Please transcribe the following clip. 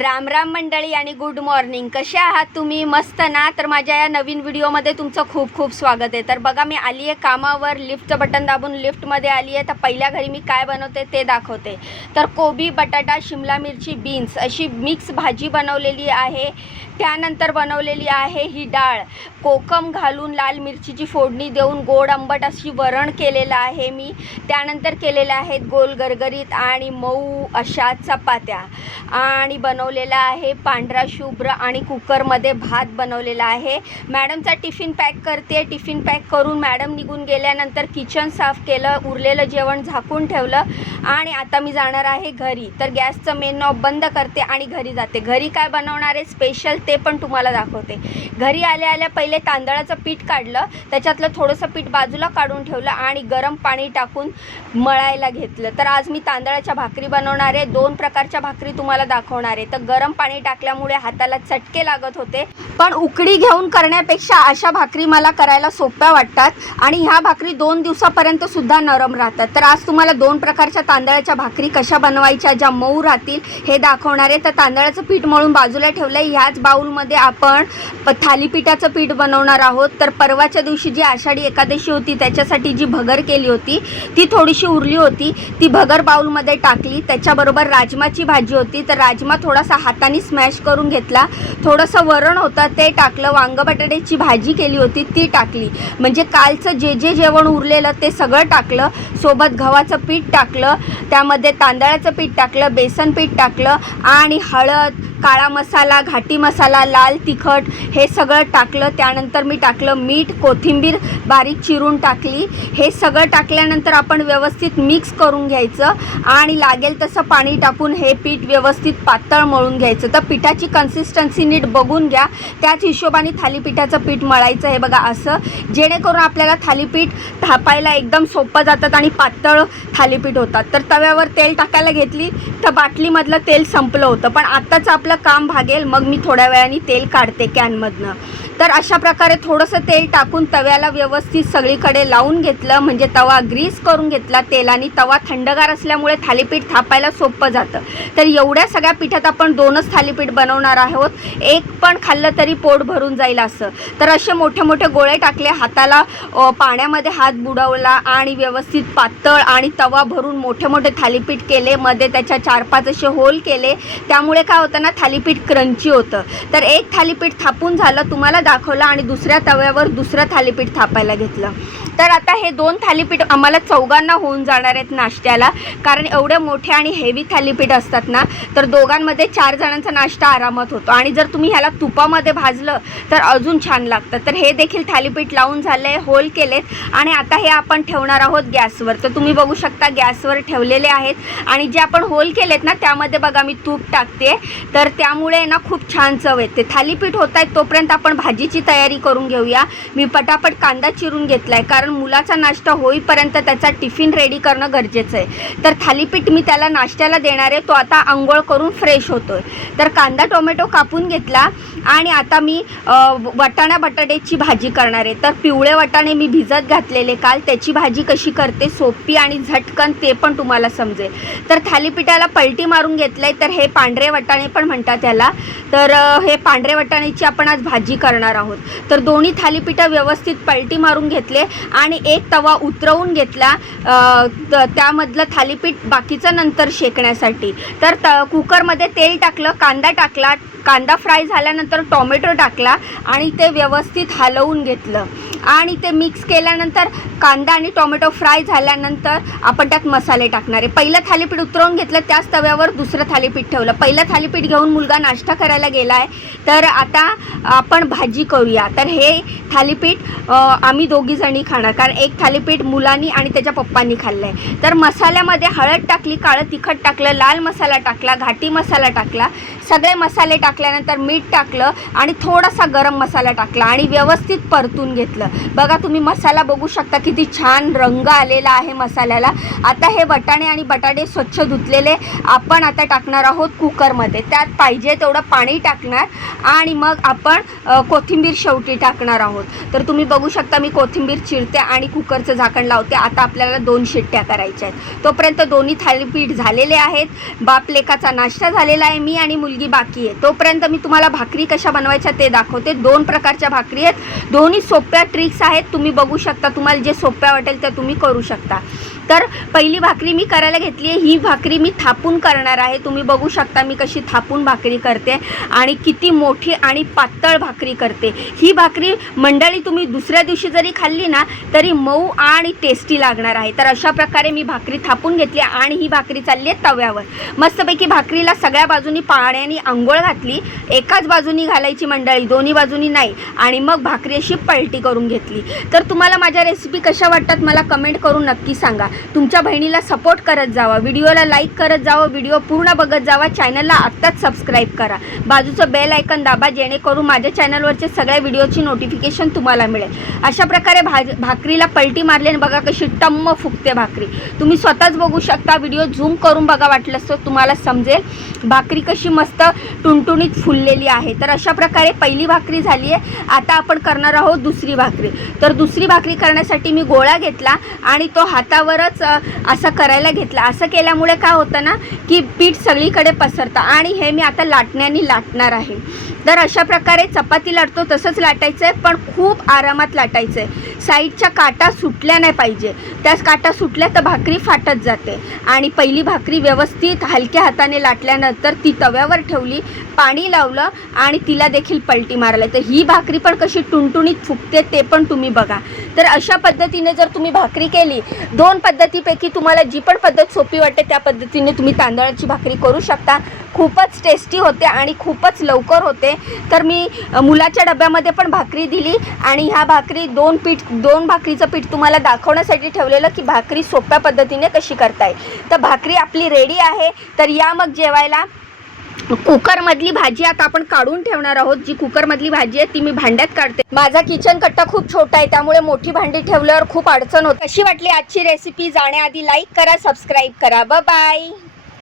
राम राम मंडळी आणि good morning. कसे आहात तुम्ही? मस्त ना? तर माझ्या या नवीन व्हिडिओमध्ये तुमचं खूप खूप स्वागत आहे. तर बघा मी आली आहे कामावर लिफ्टचं बटन दाबून लिफ्टमध्ये आली आहे. तर पहिल्या घरी मी काय बनवते ते दाखवते. तर कोबी बटाटा शिमला मिरची बीन्स अशी मिक्स भाजी बनवलेली आहे. त्यानंतर बनवलेली आहे ही डाळ. कोकम घालून लाल मिरचीची फोडणी देऊन गोड आंबट अशी वरण केलेलं आहे मी. त्यानंतर केलेल्या आहेत गोल गरगरीत आणि मऊ अशा चपात्या. आणि बनव बनवलेला आहे. पांढरा शुभ्र आणि कुकरमध्ये भात बनवलेला आहे. मॅडमचा टिफिन पॅक करते. टिफिन पॅक करून मॅडम निघून गेल्यानंतर किचन साफ केलं उरलेलं जेवण झाकून ठेवलं आणि आता मी जाणार आहे घरी. तर गॅसचं मेन नॉब बंद करते आणि घरी जाते. घरी काय बनवणार आहे स्पेशल ते पण तुम्हाला दाखवते. घरी आल्या आल्या पहिले तांदळाचं पीठ काढलं. त्याच्यातलं थोडंसं पीठ बाजूला काढून ठेवलं आणि गरम पाणी टाकून मळायला घेतलं. तर आज मी तांदळाच्या भाकरी बनवणार आहे. दोन प्रकारच्या भाकरी तुम्हाला दाखवणार आहे. तर गरम पाणी टाकल्यामुळे हाताला चटके लागत होते. पण उकडी घेऊन करण्यापेक्षा अशा भाकरी मला करायला सोप्या वाटतात आणि ह्या भाकरी दोन दिवसापर्यंत सुद्धा नरम राहतात. तर आज तुम्हाला दोन प्रकारच्या तांदळाच्या भाकरी कशा बनवायच्या ज्या मऊ राहतील हे दाखवणारे तर तांदळाचं पीठ मळून बाजूला ठेवलं आहे ह्याच बाऊलमध्ये आपण थालीपीठाचं पीठ बनवणार आहोत. तर परवाच्या दिवशी जी आषाढी एकादशी होती त्याच्यासाठी जी भगर केली होती ती थोडीशी उरली होती. ती भगर बाऊलमध्ये टाकली. त्याच्याबरोबर राजमाची भाजी होती. तर राजमा थोडा थोडासा हाताने स्मॅश करून घेतला. थोडंसं वरण होतं ते टाकलं. वांग बटाट्याची भाजी केली होती ती टाकली. म्हणजे कालचं जे जे जेवण उरलेलं ते सगळं टाकलं. सोबत गव्हाचं पीठ टाकलं. त्यामध्ये तांदळाचं पीठ टाकलं बेसन पीठ टाकलं आणि हळद काळा मसाला घाटी मसाला लाल तिखट हे सगळं टाकलं. त्यानंतर मी टाकलं मीठ कोथिंबीर बारीक चिरून टाकली. हे सगळं टाकल्यानंतर आपण व्यवस्थित मिक्स करून घ्यायचं आणि लागेल तसं पाणी टाकून हे पीठ व्यवस्थित पातळ मळून घ्यायचं. तर पिठाची कन्सिस्टन्सी नीट बघून घ्या. त्याच हिशोबाने थालीपीठाचं पीठ मळायचं हे बघा असं. जेणेकरून आपल्याला थालीपीठ थापायला एकदम सोपं जातात आणि पातळ थालीपीठ होतात. तर तव्यावर तेल टाकायला घेतली. तर बाटलीमधलं तेल संपलं होतं. पण आत्ताच आपलं काम भागेल मग मी थोड्या वेळाने तेल काढते कॅनमधनं. तर अशा प्रकारे थोडंसं तेल टाकून तव्याला व्यवस्थित सगळीकडे लावून घेतलं म्हणजे तवा ग्रीस करून घेतला तेलाने. तवा थंडगार असल्यामुळे थालीपीठ थापायला सोपं जातं. तर एवढ्या सगळ्या पिठात आपण दोनच थालीपीठ बनवणार आहोत. एक पण खाल्लं तरी पोट भरून जाईल असं. तर असे मोठे मोठे गोळे टाकले हाताला पाण्यामध्ये हात बुडवला आणि व्यवस्थित पातळ आणि तवा भरून मोठे मोठे थालीपीठ केले. मध्ये त्याच्या चार पाच असे होल केले. त्यामुळे काय होतं ना थालीपीठ क्रंची होतं. तर एक थालीपीठ थापून झालं तुम्हाला दाखवलं आणि दुसऱ्या तव्यावर दुसरं थालीपीठ थापायला घेतलं. तर आता हे दोन थालीपीठ आम्हाला चौघांना होऊन जाणार आहेत नाश्त्याला. कारण एवढे मोठे आणि हेवी थालीपीठ असतात ना तर दोघांमध्ये चार जणांचा नाश्ता आरामात होतो. आणि जर तुम्ही ह्याला तुपामध्ये भाजलं तर अजून छान लागतं. तर हे देखील थालीपीठ लावून झाले होल केलेत. आणि आता हे आपण ठेवणार आहोत गॅसवर. तर तुम्ही बघू शकता गॅसवर ठेवलेले आहेत. आणि जे आपण होल केलेत ना त्यामध्ये बघा मी तूप टाकते. तर त्यामुळे ना खूप छान चव येते. थालीपीठ होत आहेत तोपर्यंत आपण भाजीची तयारी करून घेऊया. मी पटापट कांदा चिरून घेतला आहे कारण मुलाचा नाश्ता होईपर्यंत त्याचा टिफिन रेडी करणं गरजेचं आहे. तर थालीपीठ मी त्याला नाश्त्याला देणार आहे तो आता आंघोळ करून फ्रेश होतो आहे तर कांदा टोमॅटो कापून घेतला आणि आता मी वटाणा बटाट्याची भाजी करणार आहे. तर पिवळे वटाणे मी भिजत घातलेले काल त्याची भाजी कशी करते सोपी आणि झटकन ते पण तुम्हाला समजेल. तर थालीपीठाला पलटी मारून घेतलं आहे तर हे पांढरे वटाणे पण म्हणतात त्याला तर हे पांढरे वटाण्याची आपण आज भाजी करणार आहोत. तर दोन्ही थालीपीठं व्यवस्थित पलटी मारून घेतले आणि एक तवा उतरवून घेतला त- त्यामधलं थालीपीठ बाकीचं नंतर शेकण्यासाठी. तर त कुकरमध्ये तेल टाकलं कांदा टाकला कांदा फ्राय झाल्यानंतर टोमॅटो टाकला आणि ते व्यवस्थित हलवून घेतलं. आणि ते मिक्स केल्यानंतर कांदा आणि टोमॅटो फ्राय झाल्यानंतर आपण त्यात मसाले टाकणार आहे. पहिलं थालीपीठ उतरवून घेतलं त्याच तव्यावर दुसरं थालीपीठ ठेवलं. पहिलं थालीपीठ घेऊन मुलगा नाश्ता करायला गेला आहे. तर आता आपण भाजी करूया. तर हे थालीपीठ आम्ही दोघीजणी खाणार. कारण एक थालीपीठ मुलांनी आणि त्याच्या पप्पांनी खाल्लं आहे तर मसाल्यामध्ये हळद टाकली काळं तिखट टाकलं लाल मसाला टाकला घाटी मसाला टाकला. सगळे मसाले टाकल्यानंतर मीठ टाकलं आणि थोडासा गरम मसाला टाकला आणि व्यवस्थित परतून घेतलं. बघा तुम्ही मसाला बघू शकता किती छान रंग आलेला आहे मसाल्याला. आता हे वटाणे आणि बटाटे स्वच्छ धुतलेले आपण आता टाकणार आहोत कुकरमध्ये. त्यात पाहिजे तेवढं पाणी टाकणार आणि मग आपण कोथिंबीर शेवटी टाकणार आहोत. तर तुम्ही बघू शकता मी कोथिंबीर चिरते आणि कुकरचं झाकण लावते. आता आपल्याला दोन शिट्ट्या करायच्या आहेत. तोपर्यंत दोन्ही थालीपीठ झालेले आहेत. बापलेकाचा नाश्ता झालेला आहे. मी आणि मुलगी बाकी आहे. तोपर्यंत मी तुम्हाला भाकरी कशा बनवायच्या ते दाखवते. दोन प्रकारच्या भाकरी आहेत. दोन्ही सोप्या ट्रिक्स आहेत. तुम्ही बघू शकता. तुम्हाला जे सोप्या वाटेल त्या तुम्ही करू शकता. तर पहिली भाकरी मी करायला घेतली आहे. ही भाकरी मी थापून करणार आहे. तुम्ही बघू शकता मी कशी थापून भाकरी करते आणि किती मोठी आणि पातळ भाकरी करते. ही भाकरी मंडळी तुम्ही दुसऱ्या दिवशी जरी खाल्ली ना तरी मऊ आणि टेस्टी लागणार आहे. तर अशा प्रकारे मी भाकरी थापून घेतली आणि ही भाकरी चालली आहे तव्यावर. मस्तपैकी भाकरीला सगळ्या बाजूनी पाण्याने आंघोळ घातली. एकाच बाजूनी घालायची मंडळी दोन्ही बाजूनी नाही. आणि मग भाकरी अशी पलटी करून घेतली. तर तुम्हाला माझ्या रेसिपी कशा वाटतात मला कमेंट करून नक्की सांगा. तुमच्या बहिणीला सपोर्ट करत जावा. व्हिडिओला लाईक करत जावं. व्हिडिओ पूर्ण बघत जावा. चॅनलला आत्ताच सबस्क्राईब करा. बाजूचं बेल आयकन दाबा जेणेकरून माझ्या चॅनलवरचे सगळ्या व्हिडिओची नोटिफिकेशन तुम्हाला मिळेल. अशा प्रकारे भाज भाकरीला पलटी मारल्याने बघा कशी टम्म फुगते भाकरी. तुम्ही स्वतःच बघू शकता. व्हिडिओ झूम करून बघा वाटलंच तर तुम्हाला समजेल. भाकरी कशी मस्त टुणटुणीत फुललेली आहे. तर अशा प्रकारे पहिली भाकरी झाली आहे आता आपण करणार आहोत दुसरी भाकरी. तर दुसरी भाकरी करण्यासाठी मी गोळा घेतला आणि तो हातावरच अ, असं करायला घेतला. असं केल्यामुळे काय होतं ना की पीठ सगळीकडे पसरतं आणि हे मी आता लाटण्याने लाटणार आहे. तर अशा प्रकारे चपाती लाटतो तसंच लाटायचं आहे पण खूप आरामात लाटायचं आहे साईडच्या काटा सुटल्या नाही पाहिजे. त्याच काटा सुटल्या तर भाकरी फाटत जाते. आणि पहिली भाकरी व्यवस्थित हलक्या हाताने लाटल्यानंतर ती तव्यावर ठेवली पाणी लावलं आणि तिला देखील पलटी मारलं. तर ही भाकरी पण कशी टुणटुणीत फुगते ते पण तुम्ही बघा. तर अशा पद्धतीने जर तुम्ही भाकरी केली दोन पद्धतीपैकी तुम्हाला जी पण पद्धत सोपी वाटते त्या पद्धतीने तुम्ही तांदळाची भाकरी करू शकता. खूपच टेस्टी होते आणि खूपच लवकर होते. तर मी मुलाच्या डब्यामध्ये पण भाकरी दिली आणि ह्या भाकरी दोन पीठ दोन भाकरीचं पीठ तुम्हाला दाखवण्यासाठी ठेवलेलं की भाकरी सोप्या पद्धतीने कशी करताय. तर भाकरी आपली रेडी आहे. तर या मग जेवायला कुकरमधली भाजी आता आपण काढून ठेवणार आहोत. जी कुकरमधली भाजी आहे ती मी भांड्यात काढते. माझा किचन कट्टा खूप छोटा आहे त्यामुळे मोठी भांडी ठेवल्यावर खूप अडचण होते. अशी वाटली आजची रेसिपी जाण्याआधी लाईक करा सबस्क्राईब करा. ब बाय